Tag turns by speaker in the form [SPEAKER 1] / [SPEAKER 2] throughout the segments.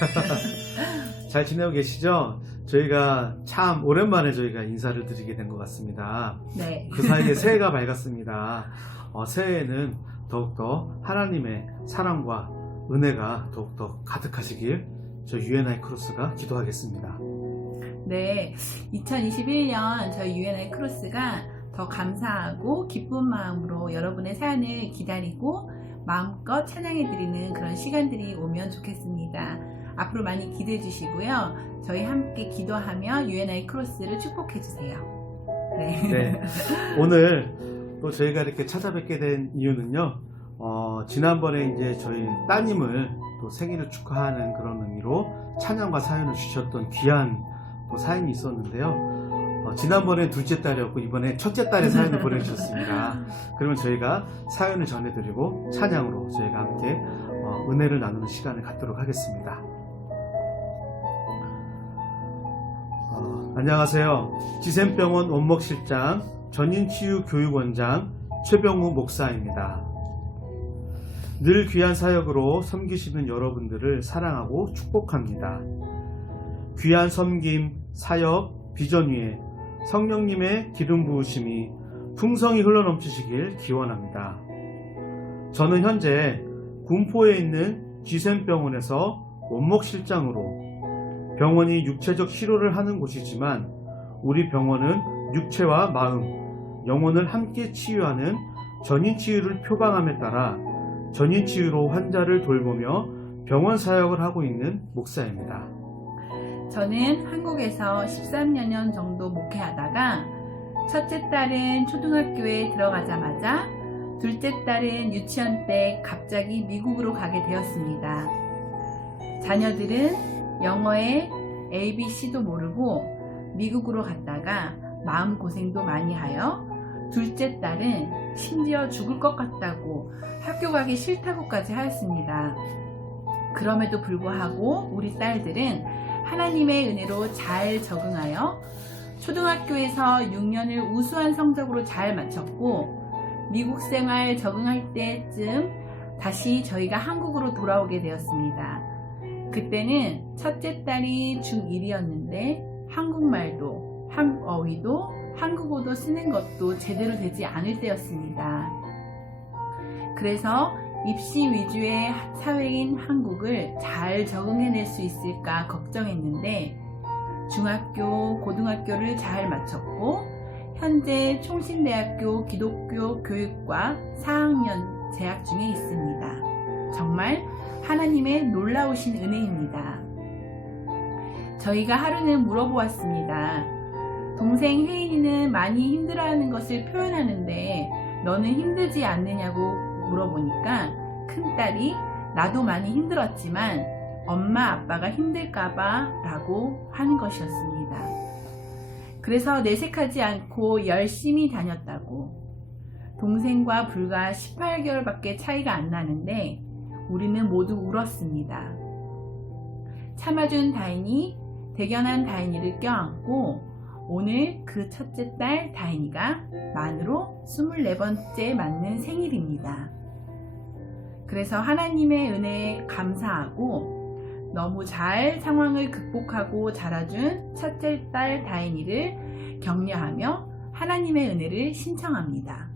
[SPEAKER 1] 잘 지내고 계시죠? 저희가 참 오랜만에 저희가 인사를 드리게 된 것 같습니다.
[SPEAKER 2] 네.
[SPEAKER 1] 그 사이에 새해가 밝았습니다. 어, 새해에는 더욱더 하나님의 사랑과 은혜가 더욱더 가득하시길 저희 UNI 크로스가 기도하겠습니다.
[SPEAKER 2] 네. 2021년 저희 UNI 크로스가 더 감사하고 기쁜 마음으로 여러분의 사연을 기다리고 마음껏 찬양해 드리는 그런 시간들이 오면 좋겠습니다. 앞으로 많이 기대해 주시고요. 저희 함께 기도하며 UNI 크로스를 축복해 주세요. 네.
[SPEAKER 1] 네. 오늘 또 저희가 이렇게 찾아뵙게 된 이유는요. 어, 지난번에 이제 저희 따님을 또 생일을 축하하는 그런 의미로 찬양과 사연을 주셨던 귀한 또 사연이 있었는데요. 어, 지난번에 둘째 딸이었고 이번에 첫째 딸의 사연을 보내주셨습니다. 그러면 저희가 사연을 전해드리고 찬양으로 저희가 함께 어, 은혜를 나누는 시간을 갖도록 하겠습니다. 안녕하세요. 지샘병원 원목실장 전인치유교육원장 최병우 목사입니다. 늘 귀한 사역으로 섬기시는 여러분들을 사랑하고 축복합니다. 귀한 섬김, 사역, 비전 위에 성령님의 기름 부으심이 풍성히 흘러넘치시길 기원합니다. 저는 현재 군포에 있는 지샘병원에서 원목실장으로 병원이 육체적 치료를 하는 곳이지만 우리 병원은 육체와 마음, 영혼을 함께 치유하는 전인 치유를 표방함에 따라 전인 치유로 환자를 돌보며 병원 사역을 하고 있는 목사입니다.
[SPEAKER 2] 저는 한국에서 13여 년 정도 목회하다가 첫째 딸은 초등학교에 들어가자마자 둘째 딸은 유치원 때 갑자기 미국으로 가게 되었습니다. 자녀들은 영어에 ABC도 모르고 미국으로 갔다가 마음고생도 많이 하여 둘째 딸은 심지어 죽을 것 같다고 학교 가기 싫다고까지 하였습니다. 그럼에도 불구하고 우리 딸들은 하나님의 은혜로 잘 적응하여 초등학교에서 6년을 우수한 성적으로 잘 마쳤고 미국 생활 적응할 때쯤 다시 저희가 한국으로 돌아오게 되었습니다. 그때는 첫째 딸이 중1이었는데 한국말도 한어휘도 한국어도 쓰는 것도 제대로 되지 않을 때였습니다. 그래서 입시 위주의 사회인 한국을 잘 적응해낼 수 있을까 걱정했는데 중학교, 고등학교를 잘 마쳤고 현재 총신대학교 기독교 교육과 4학년 하나님의 놀라우신 은혜입니다. 저희가 하루는 물어보았습니다. 동생 혜인이는 많이 힘들어하는 것을 표현하는데 너는 힘들지 않느냐고 물어보니까 큰딸이 나도 많이 힘들었지만 엄마 아빠가 힘들까봐 라고 하는 것이었습니다. 그래서 내색하지 않고 열심히 다녔다고. 동생과 불과 18개월밖에 차이가 안 나는데 우리는 모두 울었습니다. 참아준 다인이 대견한 다인이를 껴안고 오늘 그 첫째 딸 다인이가 만으로 24번째 맞는 생일입니다. 그래서 하나님의 은혜에 감사하고 너무 잘 상황을 극복하고 자라준 첫째 딸 다인이를 격려하며 하나님의 은혜를 신청합니다.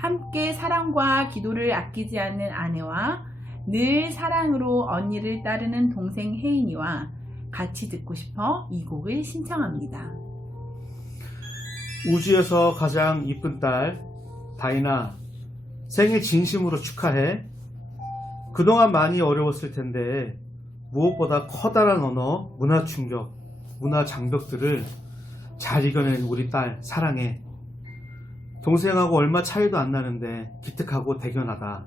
[SPEAKER 2] 함께 사랑과 기도를 아끼지 않는 아내와 늘 사랑으로 언니를 따르는 동생 혜인이와 같이 듣고 싶어 이 곡을 신청합니다.
[SPEAKER 1] 우주에서 가장 이쁜 딸 다이나 생일 진심으로 축하해. 그동안 많이 어려웠을 텐데 무엇보다 커다란 언어, 문화 충격, 문화 장벽들을 잘 이겨낸 우리 딸 사랑해. 동생하고 얼마 차이도 안 나는데 기특하고 대견하다.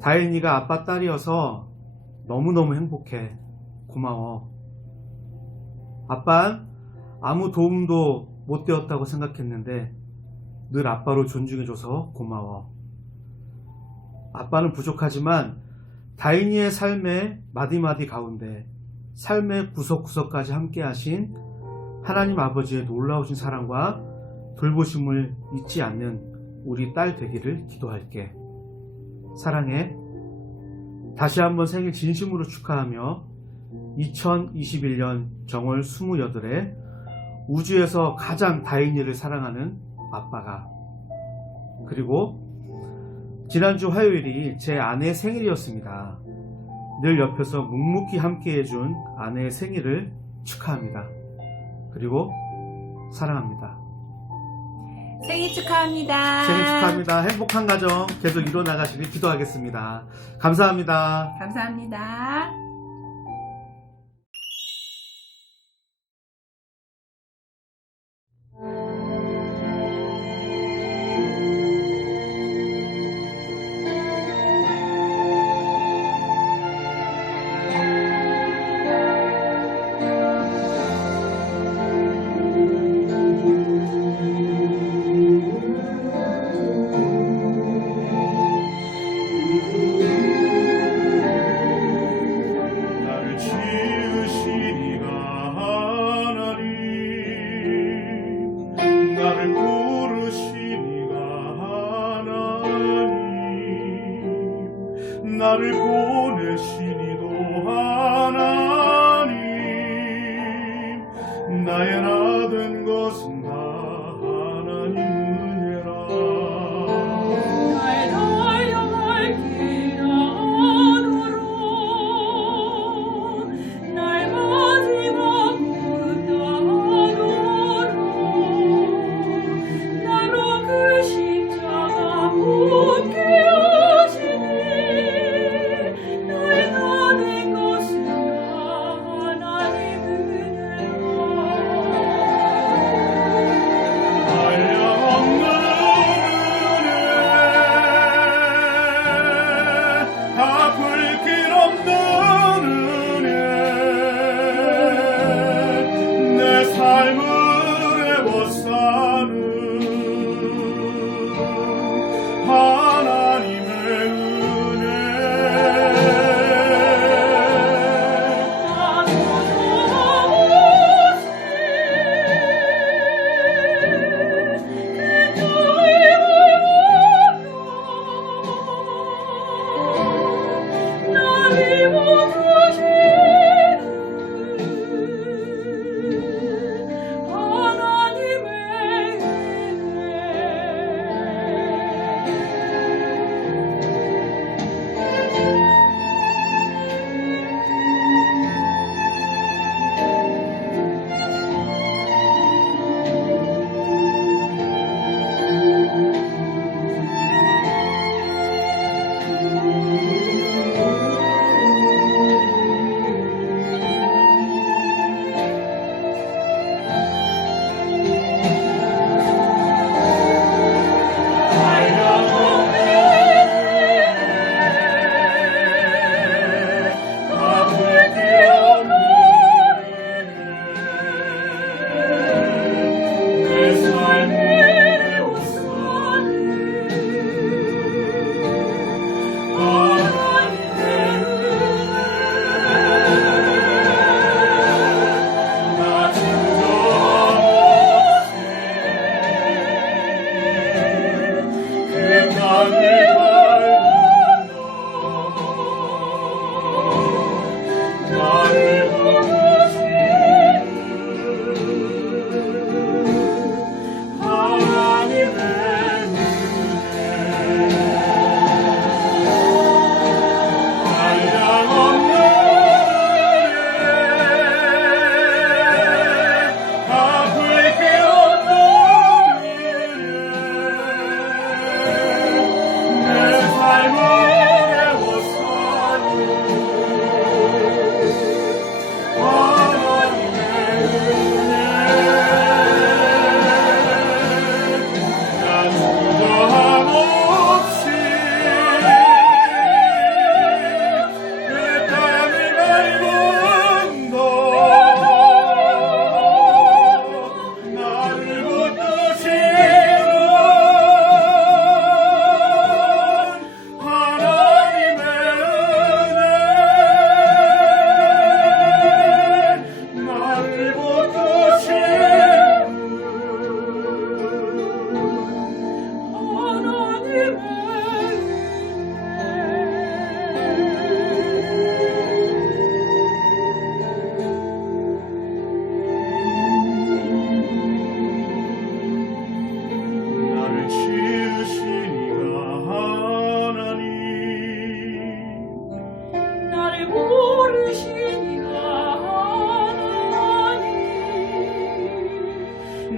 [SPEAKER 1] 다인이가 아빠 딸이어서 너무너무 행복해. 고마워. 아빠 아무 도움도 못 되었다고 생각했는데 늘 아빠로 존중해줘서 고마워. 아빠는 부족하지만 다인이의 삶의 마디마디 가운데 삶의 구석구석까지 함께 하신 하나님 아버지의 놀라우신 사랑과 돌보심을 잊지 않는 우리 딸 되기를 기도할게. 사랑해. 다시 한번 생일 진심으로 축하하며 2021년 정월 28에 우주에서 가장 다인이를 사랑하는 아빠가 그리고 지난주 화요일이 제 아내의 생일이었습니다. 늘 옆에서 묵묵히 함께 해준 아내의 생일을 축하합니다. 그리고 사랑합니다.
[SPEAKER 2] 생일 축하합니다.
[SPEAKER 1] 생일 축하합니다. 행복한 가정 계속 이뤄나가시길 기도하겠습니다. 감사합니다.
[SPEAKER 2] 감사합니다.
[SPEAKER 3] 나를 보내시니도 하나님. 나의 나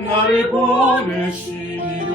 [SPEAKER 4] 날
[SPEAKER 3] 보내시리라